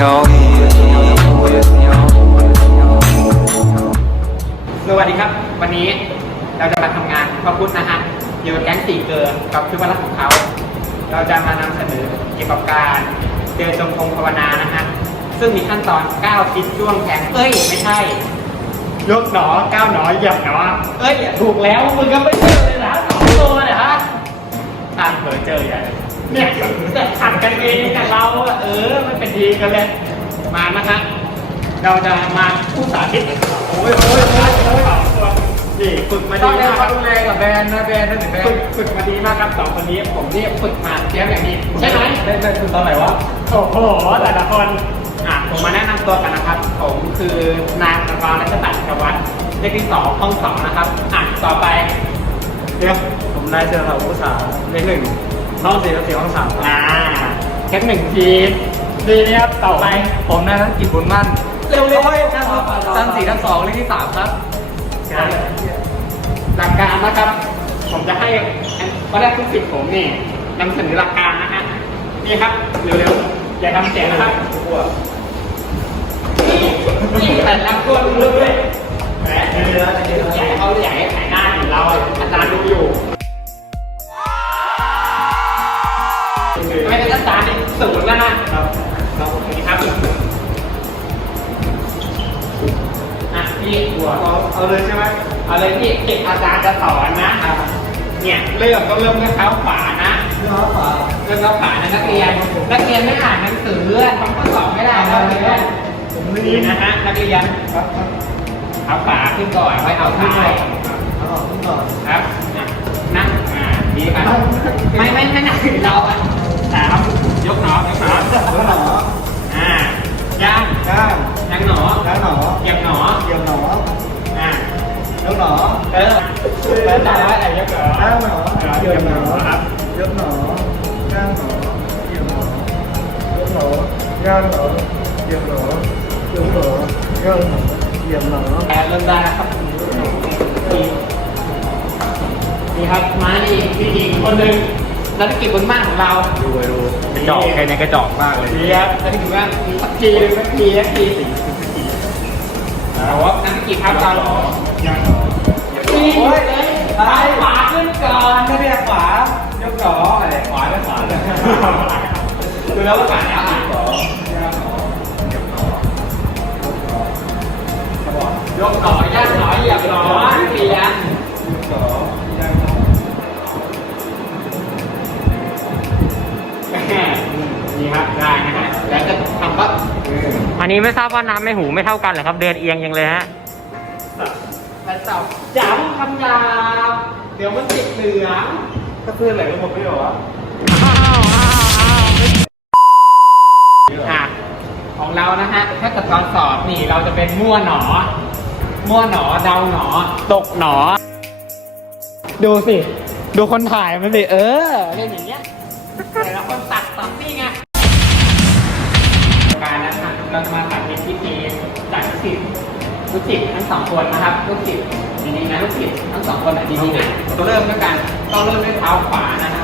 ยสวัสดีครับ วันนี้เราจะมาทำงานพระพุทธนะฮะอยู่แก๊งสีเกลือกับชื่ว่ารักของเขา เราจะมานำเสนอเกี่ยวกับการเดินจงกรมภาวนานะฮะซึ่งมีขั้นตอน9ทิศช่วงแขนเอ้ย ไม่ใช่ ยกหนอก้าหนอเหยียบหนอ เอ้ย ถูกแล้วมึงก็ไม่เจอเลยนะสองตัวนะฮะตามเผลอเจอใหญ่ เนี่ยจะขัดกันเองกับเราอะเออมันเป็นดีกันเลยมานะฮะเราจะมาผู้สาธิตโอ้ยโอ้ยโอ้ยโอ้ยสองตัวนี่ฝึกมาต้ดีองเรียนมากความรุนแรงกับแบรนด์นะแบรนด์นั่นถึงแบรฝึนกด์ฝึกมาดีมากครับสองคนนี้ผมนี่ฝึกมาเทียบอย่างนี้ใช่ไหม เล่นเล่นคุณตอนไหนวะโอ้โหแต่ละคนอะผมมาแนะนำตัวกันนะครับ ผมคือนายประกรณ์รัชตะชวัฒน์เลขที่สองห้องสองนะครับ อะต่อไปเดี๋ยวผมนายเชิญเราผู้สาวเลขหนึ่ง ห้องสี่และสี่ห้องสามอ่าแค่หนึ่งทีดีนะครับต่อไปผมนายทั้งกิจบุญมั่นเร็วๆทั้งสี่ทั้งสองเลขที่สามครับหลักการนะครับ ผมจะให้ข้อแรกทุกสิบผมนี่นำเสนอหลักการนะฮะนี่ครับเร็วๆอย่าทำเสียงนะครับนี่นี่แต่ละคนเลยแหมใหญ่เขาใหญ่ อะพี่หัวเอาเอาเลยใช่ไหมเอาเลยพี่เด็กอาจารย์จะสอนนะเนี่ยเริ่มก็เริ่มด้วยเท้าขวานะพี่น้องฝาเริ่มเท้าขวานะนักเรียนนักเรียนไม่อ่านหนังสือทำข้อสอบไม่ได้ครับนักเรียนผมดีนะฮะนักเรียนครับครับเอาขวาขึ้นก่อนไว้เอาซ้ายเอาออกขึ้นก่อนครับอะนั่งอ่าดีครับไม่ไม่ไม่หนักถึงเราอะ เออแล้วแต่ว่าอะไรเยกหนอก้างหนอเหยียบหนอครับเยกหนอก้างหนอเกี่ยวหนอยกหนอย่างหนอเกี่ยวหนอยกหนย่างหนอเกี่ยวหนอแต่เริ่มได้ครับนี่ครับมานี่พี่หญิงคนหนึ่งนักธุรกิจบนบ้านของเราดูไปดูกระจอกแค่นี้กระจอกมากเลยดีครับนักกิจว่าสักทีหนึ่งสักทีสักทีสิแต่ว่านักธุรกิจครับเรายัง นี่เลยซ้ายขวาขึ้นก่อนไม่ได้ขวายกหนออะไรขวาและขวาเลยดูแล้วว่าขวาแล้วอะยกหน่อยย่างหน่อยเหยียบหน่อยเปลี่ยนนี่ครับได้นะฮะแล้วจะทำก็อันนี้ไม่ทราบว่าน้ำไม่หูไม่เท่ากันเหรอครับ เดินเอียงยังเลยฮะ แต่เสาย้ำคำหยาบเดี๋ยวมันติดเหลืองก็เพื่อนอะไรก็หมดไม่หรอวะอะของเรานะฮะถ้าเกิดตอนสอบนี่เราจะเป็นมั่วหนอ มั่วหนอเดาหนอ ตกหนอ ดูสิ ดูคนถ่ายมันสิเออเล่นอย่างเงี้ยแต่ละคนตัดตัดนี่ไงการนะฮะเราจะมาตัดเป็นพิธีจากลูกศิษย์ ลูกศิษย์ทั้งสองคนนะครับลูกศิษย์ดีๆนะลูกศิษย์ทั้งสองคนอะดีๆนะเริ่มด้วยการต้องเริ่มด้วยเท้าขวานะครับ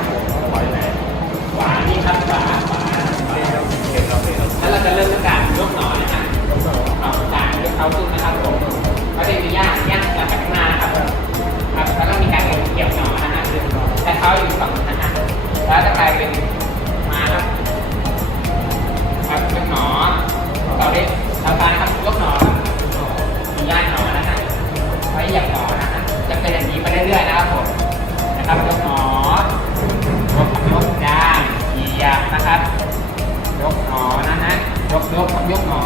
ยกยกยกหนอ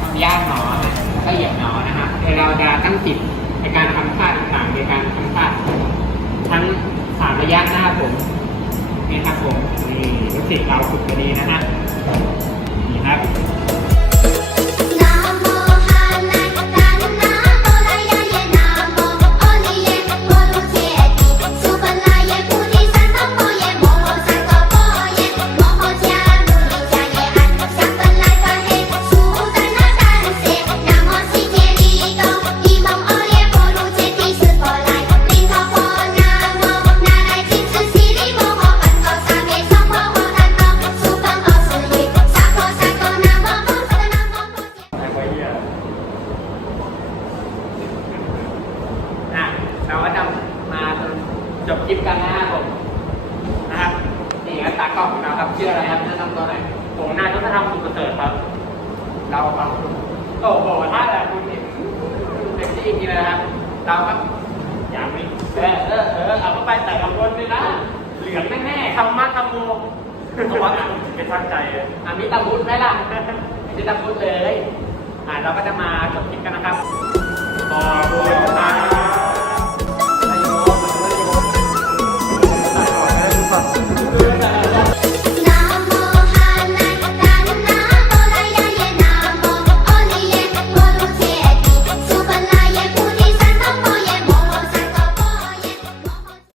ทำย่างหนอนะแล้วก็เหยียบหนอนะฮะเดี๋ยวเราจะตั้งจิตในการทำท่าต่างๆในการทำท่าทั้งสามระยะหน้าผมนี่ครับผมนี่ลูกศิษย์เราฝึกกันดีนะฮะนี่ครับ จบคลิปกันนะครับผมนะครับนี่ครับตากล้องของเราครับชื่ออะไรครับแนะนำตัวหน่อยผมนายทศธรรมสุขประเสริฐครับ เราครับโอ้โหถ้าแบบคุณเห็นเซ็กซี่จริงๆนะครับเราก็อย่างนี้เออเออเออเอาเข้าไปใส่ลำบนเลยนะเหลืองแน่ๆธรรมะธรรมโมเพราะว่าเป็นตั้งใจอามิตาบุตไหมล่ะมิตาบุตเลย อ่าเราก็จะมาจบคลิปกันนะครับขอบคุณครับ